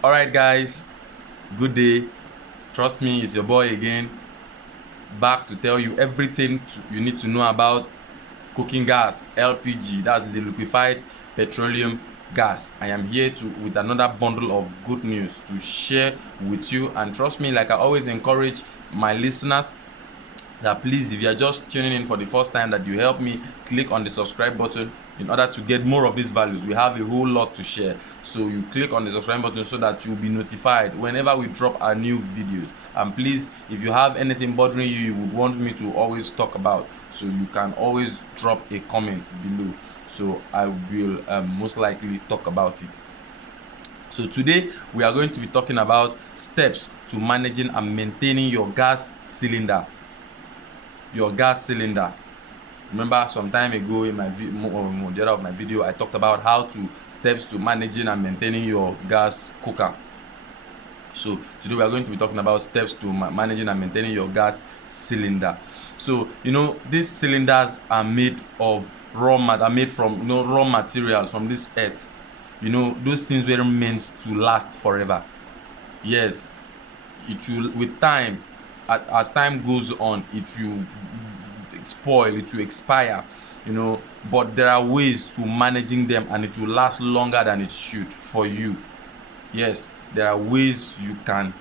All right, guys, good day. Trust me, it's your boy again, back to tell you everything you need to know about cooking gas, LPG, that's the liquefied petroleum gas. I am here with another bundle of good news to share with you. And trust me, like I always encourage my listeners, that please, if you are just tuning in for the first time, that you help me click on the subscribe button in order to get more of these values. We have a whole lot to share, so you click on the subscribe button so that you'll be notified whenever we drop our new videos. And please, if you have anything bothering you would want me to always talk about, so you can always drop a comment below, so I will most likely talk about it. So today we are going to be talking about steps to managing and maintaining your gas cylinder. Remember, some time ago in my the other of my video, I talked about steps to managing and maintaining your gas cooker. So today we are going to be talking about steps to managing and maintaining your gas cylinder. So these cylinders are made of are made from raw materials from this earth. Those things were meant to last forever. Yes, it will, with time, as time goes on, it will spoil, it will expire, but there are ways to managing them and it will last longer than it should for you. Yes, there are ways you can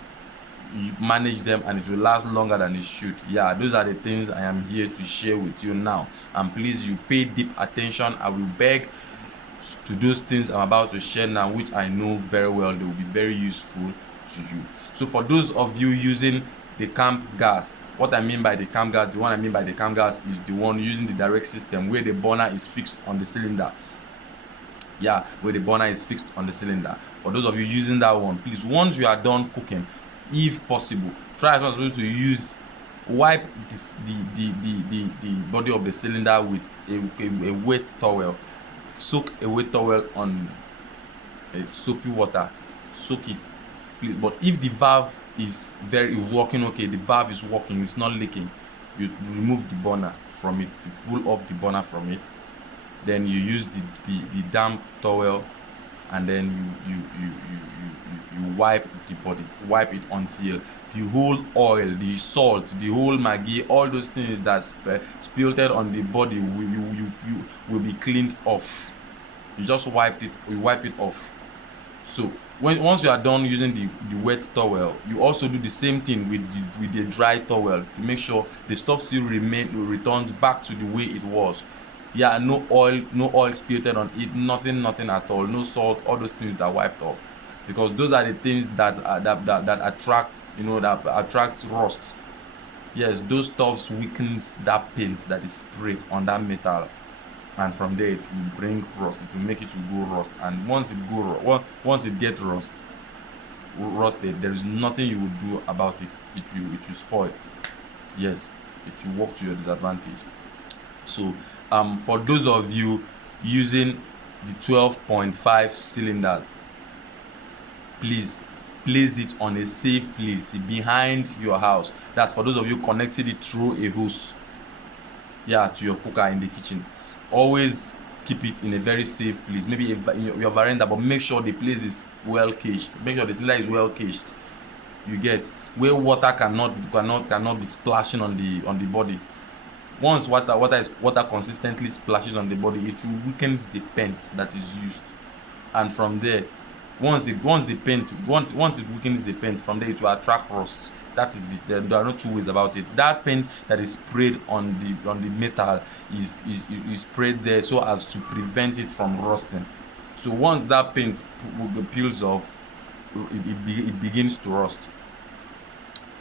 manage them and it will last longer than it should. Yeah, those are the things I am here to share with you now, and please, you pay deep attention. I will beg to those things I'm about to share now, which I know very well they will be very useful to you. So for those of you using the camp gas, what I mean by the camp gas, the one I mean by the camp gas is the one using the direct system where the burner is fixed on the cylinder. Yeah, where the burner is fixed on the cylinder. For those of you using that one, please, once you are done cooking, if possible, try as much as possible to wipe the body of the cylinder with a wet towel. Soak a wet towel on soapy water, soak it, please. But if the valve is working okay, the valve is working, it's not leaking, you remove the burner from it, you pull off the burner from it, then you use the damp towel, and then you wipe the body, wipe it until the whole oil, the salt, the whole maggi, all those things that's spilled on the body will be cleaned off. You just wipe it off. So once you are done using the wet towel, you also do the same thing with the dry towel to make sure the stuff still returns back to the way it was. Yeah, no oil spilled on it, nothing at all, no salt, all those things are wiped off, because those are the things that attract rust. Yes, those stuffs weakens that paint that is sprayed on that metal, and from there it will bring rust, it will make it to go rust. And once it gets rusted, there is nothing you will do about it. It will spoil. Yes, it will work to your disadvantage. So for those of you using the 12.5 cylinders, please place it on a safe place behind your house. That's for those of you connected it through a hose, yeah, to your cooker in the kitchen. Always keep it in a very safe place, maybe in your veranda, but make sure the place is well caged. Make sure the cylinder is well caged, you get, where water cannot be splashing on the body. Once water consistently splashes on the body, it will weaken the paint that is used. And from there, once it weakens the paint, from there it will attract rust. That is it. There are no two ways about it. That paint that is sprayed on the metal is sprayed there so as to prevent it from rusting. So once that paint peels off, it begins to rust,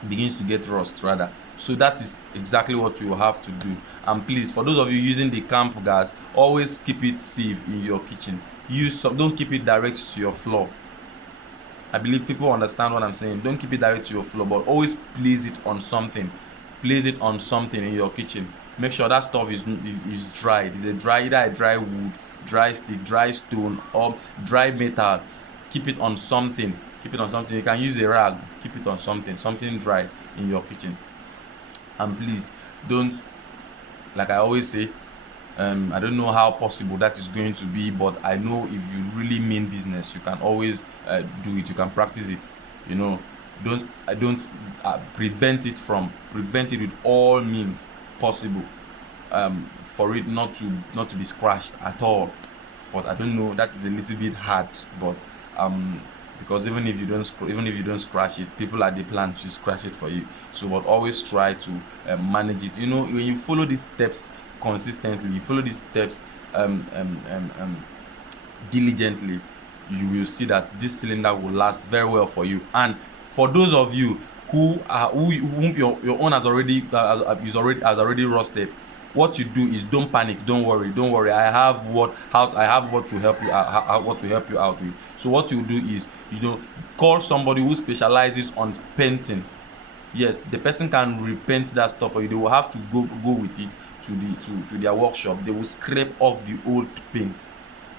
begins to get rust rather. So that is exactly what you have to do. And please, for those of you using the camp gas, always keep it safe in your kitchen. Don't keep it direct to your floor. I believe people understand what I'm saying. Don't keep it direct to your floor, but always place it on something. Place it on something in your kitchen. Make sure that stuff is dry. It is either a dry wood, dry stick, dry stone, or dry metal. Keep it on something. Keep it on something. You can use a rag. Keep it on something dry in your kitchen. And please don't, like I always say, I don't know how possible that is going to be, but I know if you really mean business, you can always do it. You can practice it. You know, don't prevent it with all means possible, for it not to be scratched at all. But I don't know, that is a little bit hard, but because even if you don't scratch it, people at the plant to scratch it for you. So but always try to manage it. You know, when you follow these steps consistently, you follow these steps diligently, you will see that this cylinder will last very well for you. And for those of you whom your own has already rusted, what you do is don't panic, don't worry. I have what to help you out with. So what you do is, call somebody who specializes on painting. Yes, the person can repaint that stuff for you. They will have to go with it to their workshop. They will scrape off the old paint.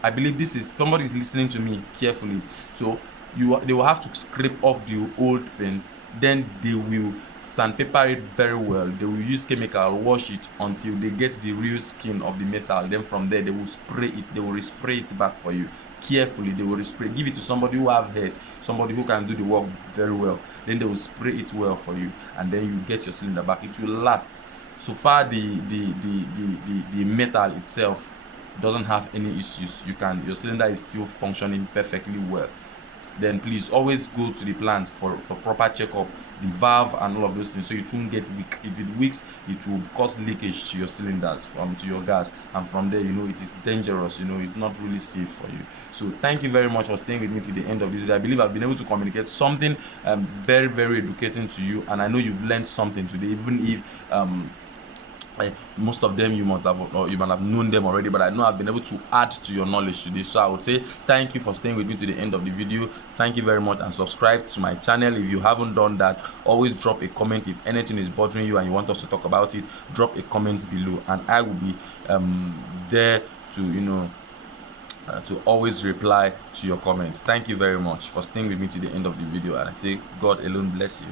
I believe this is somebody is listening to me carefully. So they will have to scrape off the old paint, then they will sandpaper it very well. They will use chemical, wash it until they get the real skin of the metal. Then from there they will spray it. They will respray it back for you carefully. They will respray, give it to somebody who have head, somebody who can do the work very well. Then they will spray it well for you, and then you get your cylinder back. It will last. So far the metal itself doesn't have any issues. Your cylinder is still functioning perfectly well. Then please always go to the plant for proper checkup, the valve and all of those things, so it won't get weak. If it weaks, it will cause leakage to your cylinders, to your gas, and from there, it is dangerous. It's not really safe for you. So thank you very much for staying with me to the end of this video. I believe I've been able to communicate something very, very educating to you, and I know you've learned something today, even if most of them you might have known them already, but I know I've been able to add to your knowledge today. So I would say thank you for staying with me to the end of the video. Thank you very much, and subscribe to my channel if you haven't done that. Always drop a comment if anything is bothering you and you want us to talk about it. Drop a comment below, and I will be there to to always reply to your comments. Thank you very much for staying with me to the end of the video, and I say God alone bless you.